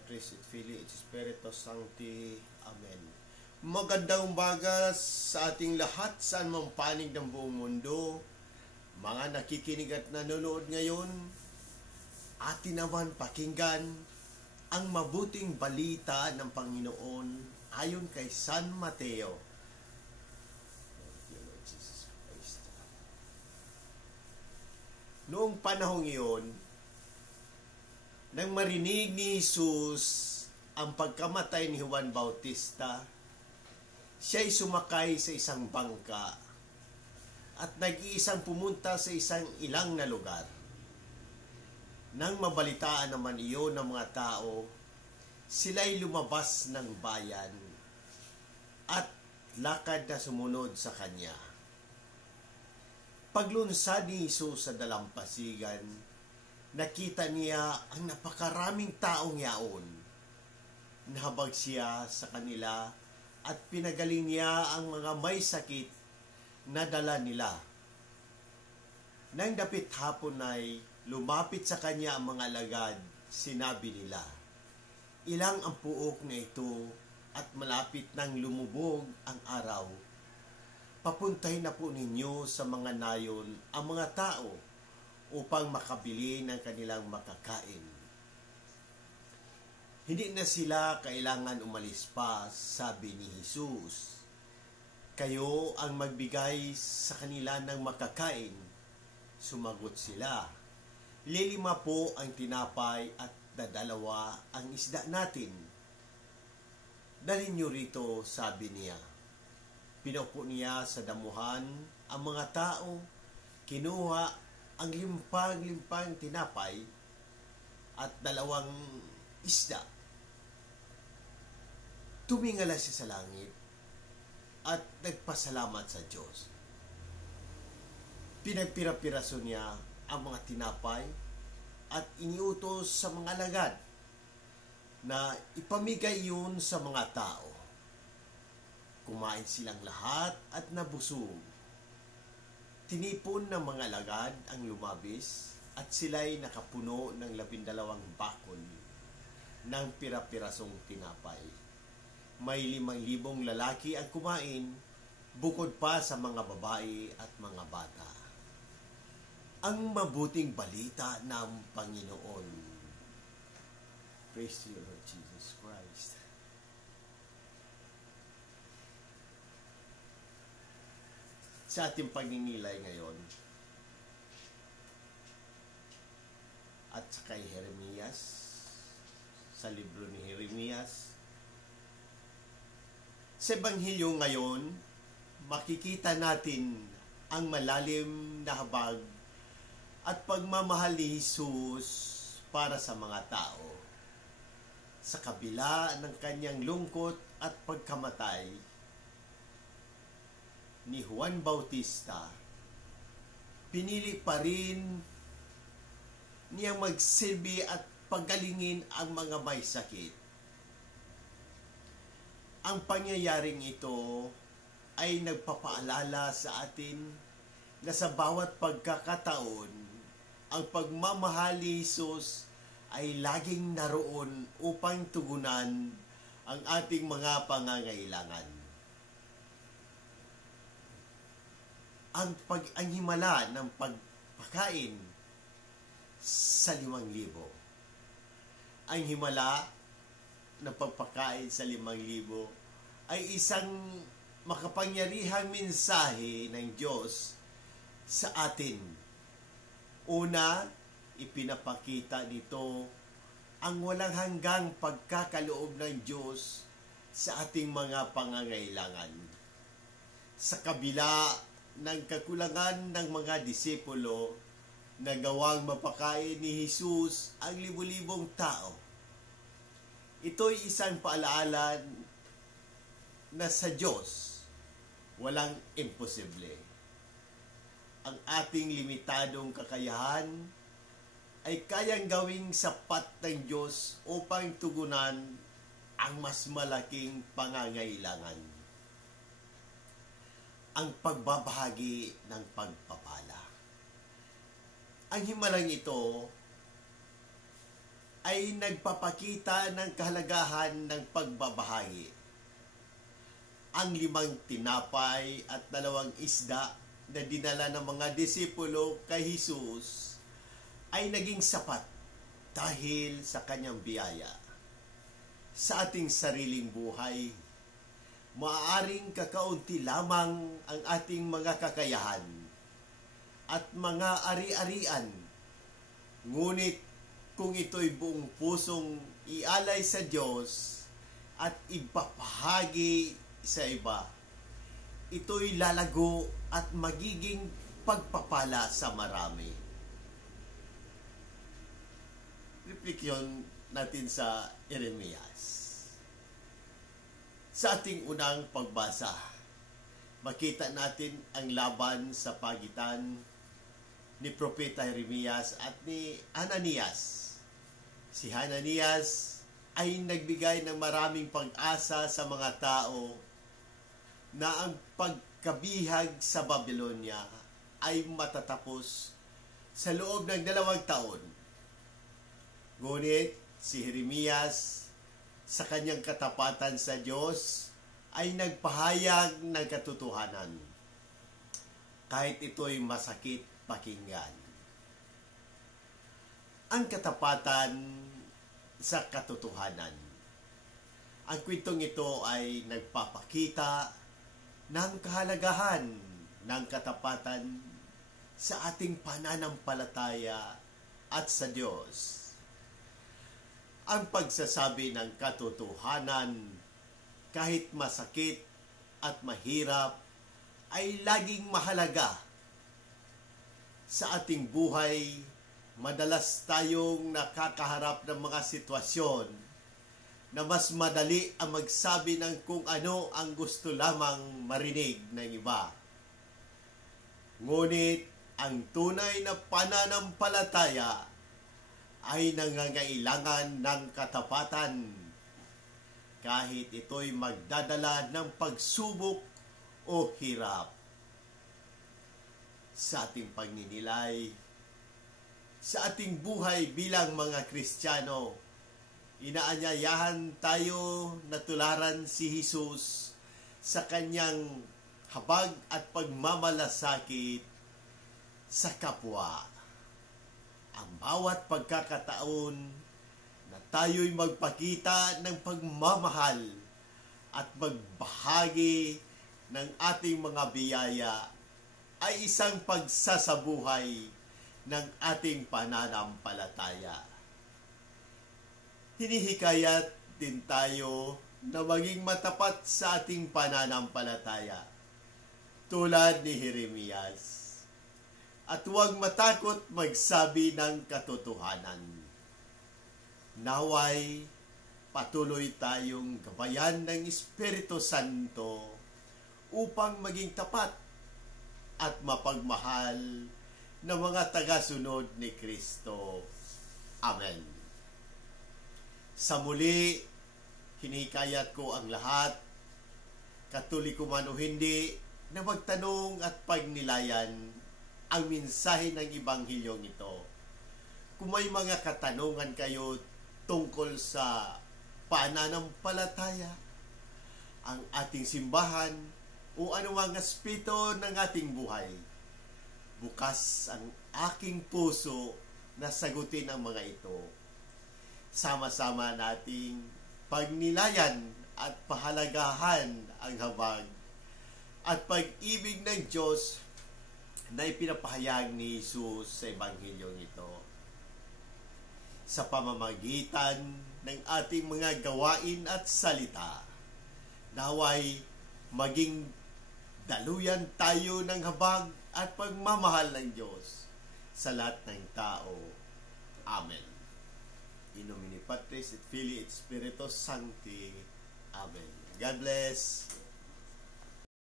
Patris et Filii et Spiritus Sancti. Amen. Magandang umaga sa ating lahat saan mang panig ng buong mundo. Mga nakikinig at nanonood ngayon, atin naman pakinggan ang mabuting balita ng Panginoon ayon kay San Mateo. Noong panahong iyon, nang marinig ni Jesus ang pagkamatay ni Juan Bautista, siya'y sumakay sa isang bangka at nag-iisang pumunta sa isang ilang na lugar. Nang mabalitaan naman iyon ng mga tao, sila'y lumabas ng bayan at lakad na sumunod sa kanya. Paglunsad ni Jesus sa dalampasigan, nakita niya ang napakaraming taong yaon. Nahabag siya sa kanila at pinagaling niya ang mga may sakit na dala nila. Nang dapit hapon ay lumapit sa kanya ang mga alagad, sinabi nila, "Ilang ang puok na ito at malapit nang lumubog ang araw. Papuntahin na po ninyo sa mga nayon ang mga tao upang makabili ng kanilang makakain." Hindi na sila kailangan umalis pa, sabi ni Jesus. "Kayo ang magbigay sa kanila ng makakain." Sumagot sila, 5 po ang tinapay at 2 ang isda natin." "Dalhin niyo rito," sabi niya. Pinaupo niya sa damuhan ang mga tao, kinuha ang 5 tinapay at 2 isda. Tumingala siya sa langit at nagpasalamat sa Diyos. Pinagpira-piraso niya ang mga tinapay at iniutos sa mga alagad na ipamigay yun sa mga tao. Kumain silang lahat at nabusog. Tinipon ng mga alagad ang lumabis at sila'y nakapuno ng 12 bakol ng pira-pirasong tinapay. May 5,000 lalaki ang kumain, bukod pa sa mga babae at mga bata. Ang mabuting balita ng Panginoon. Praise to you, Lord Jesus Christ. Sa ating pagninilay ngayon, at sa kay Jeremias, sa libro ni Jeremias, sa Ebanghelyo ngayon, makikita natin ang malalim na habag at pagmamahal ni Jesus para sa mga tao. Sa kabila ng kanyang lungkot at pagkamatay ni Juan Bautista, pinili pa rin niyang magsilbi at pagalingin ang mga may sakit. Ang pangyayaring ito ay nagpapaalala sa atin na sa bawat pagkakataon, ang pagmamahal ni Jesus ay laging naroon upang tugunan ang ating mga pangangailangan. Ang himala ng pagpakain sa 5,000. Ang himala ng pagpakain sa 5,000 ay isang makapangyarihang mensahe ng Diyos sa atin. Una, ipinapakita nito ang walang hanggang pagkakaloob ng Diyos sa ating mga pangangailangan. Sa kabila ng kakulangan ng mga disipulo, nagawang mapakain ni Jesus ang 5,000 tao. Ito'y isang paalaala na sa Diyos walang imposible. Ang ating limitadong kakayahan ay kayang gawing sapat ng Diyos upang tugunan ang mas malaking pangangailangan. Ang pagbabahagi ng pagpapala. Ang himalang ito ay nagpapakita ng kahalagahan ng pagbabahagi. Ang 5 tinapay at 2 isda na dinala ng mga disipulo kay Jesus ay naging sapat dahil sa kanyang biyaya. Sa ating sariling buhay, maaaring kakaunti lamang ang ating mga kakayahan at mga ari-arian. Ngunit kung ito'y buong pusong ialay sa Diyos at ipapahagi sa iba, ito'y lalago at magiging pagpapala sa marami. Refleksyon natin sa Jeremias. Sa ating unang pagbasa, makita natin ang laban sa pagitan ni Propeta Jeremias at ni Hananias. Si Hananias ay nagbigay ng maraming pag-asa sa mga tao na ang pagkabihag sa Babylonia ay matatapos sa loob ng 2 taon. Ngunit si Jeremias sa kanyang katapatan sa Diyos ay nagpahayag ng katotohanan, kahit ito'y masakit pakinggan. Ang katapatan sa katotohanan. Ang kwentong ito ay nagpapakita ng kahalagahan ng katapatan sa ating pananampalataya at sa Diyos. Ang pagsasabi ng katotohanan kahit masakit at mahirap ay laging mahalaga. Sa ating buhay, madalas tayong nakakaharap ng mga sitwasyon na mas madali ang magsabi ng kung ano ang gusto lamang marinig ng iba. Ngunit ang tunay na pananampalataya ay nangangailangan ng katapatan kahit ito'y magdadala ng pagsubok o hirap. Sa ating pagninilay, sa ating buhay bilang mga Kristiyano, inaanyayahan tayo na tularan si Jesus sa kanyang habag at pagmamalasakit sa kapwa. Ang bawat pagkakataon na tayo'y magpakita ng pagmamahal at magbahagi ng ating mga biyaya ay isang pagsasabuhay ng ating pananampalataya. Hinihikayat din tayo na maging matapat sa ating pananampalataya, tulad ni Jeremias. At huwag matakot magsabi ng katotohanan. Naway, patuloy tayong gabayan ng Espiritu Santo upang maging tapat at mapagmahal na mga tagasunod ni Kristo. Amen. Sa muli, hinikayat ko ang lahat, Katoliko man o hindi, na magtanong at pagnilayan ang mensahe ng Ebanghilyong ito. Kung may mga katanungan kayo tungkol sa pananampalataya, ang ating simbahan, o anumang aspeto ng ating buhay, bukas ang aking puso na sagutin ang mga ito. Sama-sama nating pagnilayan at pahalagahan ang habag at pag-ibig ng Diyos na ipinapahayag ni Jesus sa Ebanghilyong ito. Sa pamamagitan ng ating mga gawain at salita, naway maging daluyan tayo ng habag at pagmamahal ng Diyos sa lahat ng tao. Amen. In nomine Patris et Filii et Spiritus Sancti. Amen. God bless.